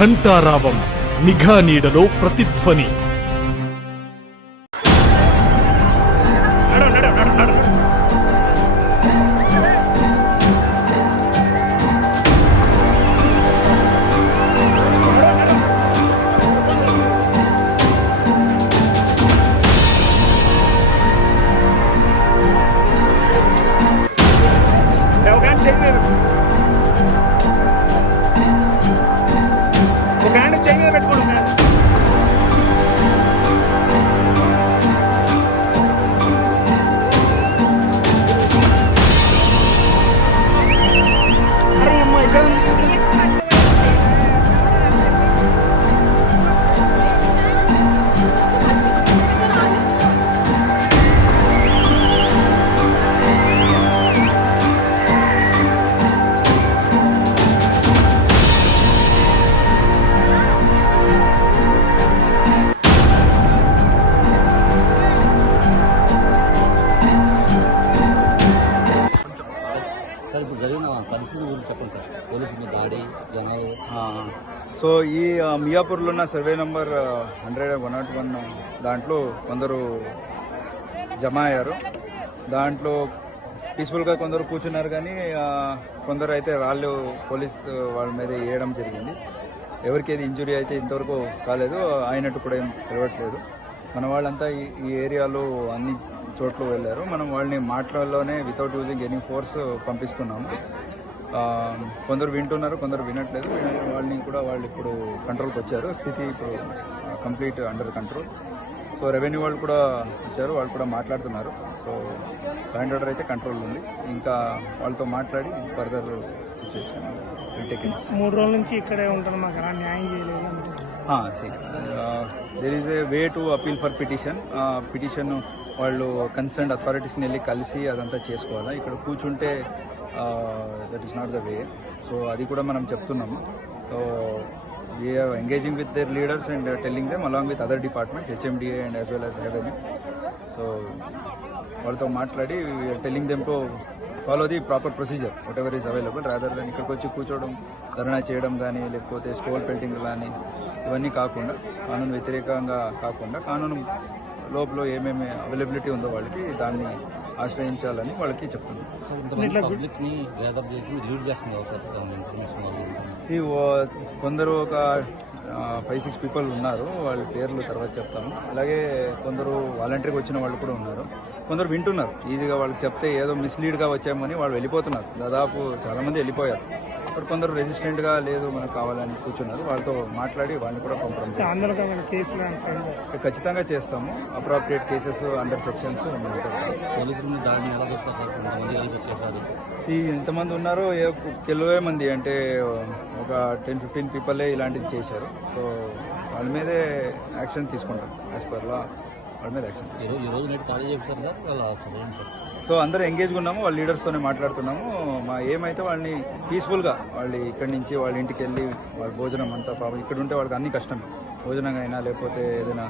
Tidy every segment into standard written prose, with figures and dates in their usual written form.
ఘంటారావం నిఘా నీడలో ప్రతిధ్వని. సో ఈ మియాపూర్లో ఉన్న సర్వే నంబర్ 101 దాంట్లో కొందరు జమ అయ్యారు. దాంట్లో పీస్ఫుల్గా కొందరు కూర్చున్నారు, కానీ కొందరు అయితే రాళ్ళు పోలీస్ వాళ్ళ మీద వేయడం జరిగింది. ఎవరికి ఏది ఇంజురీ అయితే ఇంతవరకు కాలేదు, అయినట్టు కూడా ఏం తెలియట్లేదు. మన వాళ్ళంతా ఈ ఏరియాలో అన్ని చోట్ల వెళ్ళారు. మనం వాళ్ళని మాటల్లోనే వితౌట్ యూజింగ్ ఎనీ ఫోర్స్ పంపిస్తున్నాము. కొందరు వింటున్నారు, కొందరు వినట్లేదు. వాళ్ళు ఇప్పుడు కంట్రోల్కి వచ్చారు. స్థితి ఇప్పుడు complete under control. So revenue వాళ్ళు కూడా వచ్చారు, వాళ్ళు కూడా మాట్లాడుతున్నారు. సో ల్యాండ్ ఆర్డర్ అయితే కంట్రోల్ ఉంది. ఇంకా వాళ్ళతో మాట్లాడి ఫర్దర్ సిచ్యువేషన్ 3 రోజుల నుంచి ఇక్కడే ఉంటారు, మాకు న్యాయం చేయలేదు. There is a way to appeal for petition. Petition వాళ్ళు కన్సర్న్డ్ అథారిటీస్ని వెళ్ళి కలిసి అదంతా చేసుకోవాలి. ఇక్కడ కూర్చుంటే that is not the way. So అది కూడా మనం చెప్తున్నాము. So we're engaging with their leaders and telling them along with other departments, HMDA and as well as revenue. So వాళ్ళతో మాట్లాడి we're telling them to follow the proper procedure whatever is available, rather than ఇక్కడికి వచ్చి కూర్చోవడం, ధర్నా చేయడం కానీ, లేకపోతే stole painting కానీ ఇవన్నీ కాకుండా, కానూను వ్యతిరేకంగా కాకుండా కానూను లోపల ఏమేమి అవైలబిలిటీ ఉందో వాళ్ళకి దాన్ని ఆశ్రయించాలని వాళ్ళకి చెప్తున్నాం. కొందరు ఒక 5-6 పీపుల్ ఉన్నారు, వాళ్ళ పేర్లు తర్వాత చెప్తాను. అలాగే కొందరు వాలంటీర్గా వచ్చిన వాళ్ళు కూడా ఉన్నారు. కొందరు వింటున్నారు, ఈజీగా వాళ్ళకి చెప్తే ఏదో మిస్లీడ్గా వచ్చామని వాళ్ళు వెళ్ళిపోతున్నారు. దాదాపు చాలామంది వెళ్ళిపోయారు. ఇప్పుడు కొందరు రెసిస్టెంట్గా లేదు మనకు కావాలని కూర్చున్నారు. వాళ్ళతో మాట్లాడి వాళ్ళని కూడా పంపడం ఖచ్చితంగా చేస్తాము. అప్రాప్రియేట్ కేసెస్ అండర్ సెక్షన్స్ ఎంతమంది ఉన్నారో కెలువే మంది, అంటే ఒక 10-15 పీపులే ఇలాంటిది చేశారు. సో వాళ్ళ మీదే యాక్షన్ తీసుకుంటాం. యాజ్ పర్ లా వాళ్ళ మీద యాక్షన్. సో అందరూ ఎంగేజ్గా ఉన్నాము, వాళ్ళ లీడర్స్తోనే మాట్లాడుతున్నాము. మా ఏమైతే వాళ్ళని పీస్ఫుల్గా వాళ్ళు ఇక్కడి నుంచి వాళ్ళ ఇంటికి వెళ్ళి వాళ్ళ భోజనం అంతా పాపం ఇక్కడ ఉంటే వాళ్ళకి అన్ని కష్టం, భోజనం అయినా లేకపోతే ఏదైనా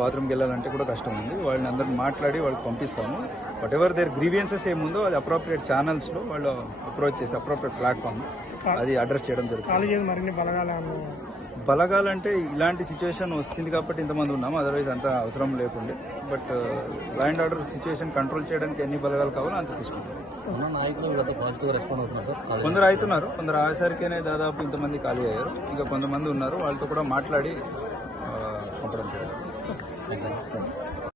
బాత్రూమ్కి వెళ్ళాలంటే కూడా కష్టం ఉంది. వాళ్ళని అందరిని మాట్లాడి వాళ్ళకి పంపిస్తాము. వాట్ ఎవర్ దేర్ గ్రీవియన్సెస్ ఏముందో అది అప్రోప్రియేట్ ఛానల్స్లో వాళ్ళు అప్రోచ్ చేస్తే అప్రోప్రియేట్ ప్లాట్ఫామ్ అది అడ్రస్ చేయడం జరుగుతుంది. బలగాలంటే ఇలాంటి సిచ్యువేషన్ వస్తుంది కాబట్టి ఇంతమంది ఉన్నాము, అదర్వైజ్ అంత అవసరం లేకుండే. But land order situation control చేయడానికి ఎన్ని బలగాలు కావాలో అంత తీసుకుంటారు. కొందరు అవుతున్నారు, కొందరు ఆసరికేనే దాదాపు ఇంతమంది ఖాళీ అయ్యారు. ఇంకా కొంతమంది ఉన్నారు, వాళ్ళతో కూడా మాట్లాడి పంపడం జరుగుతుంది.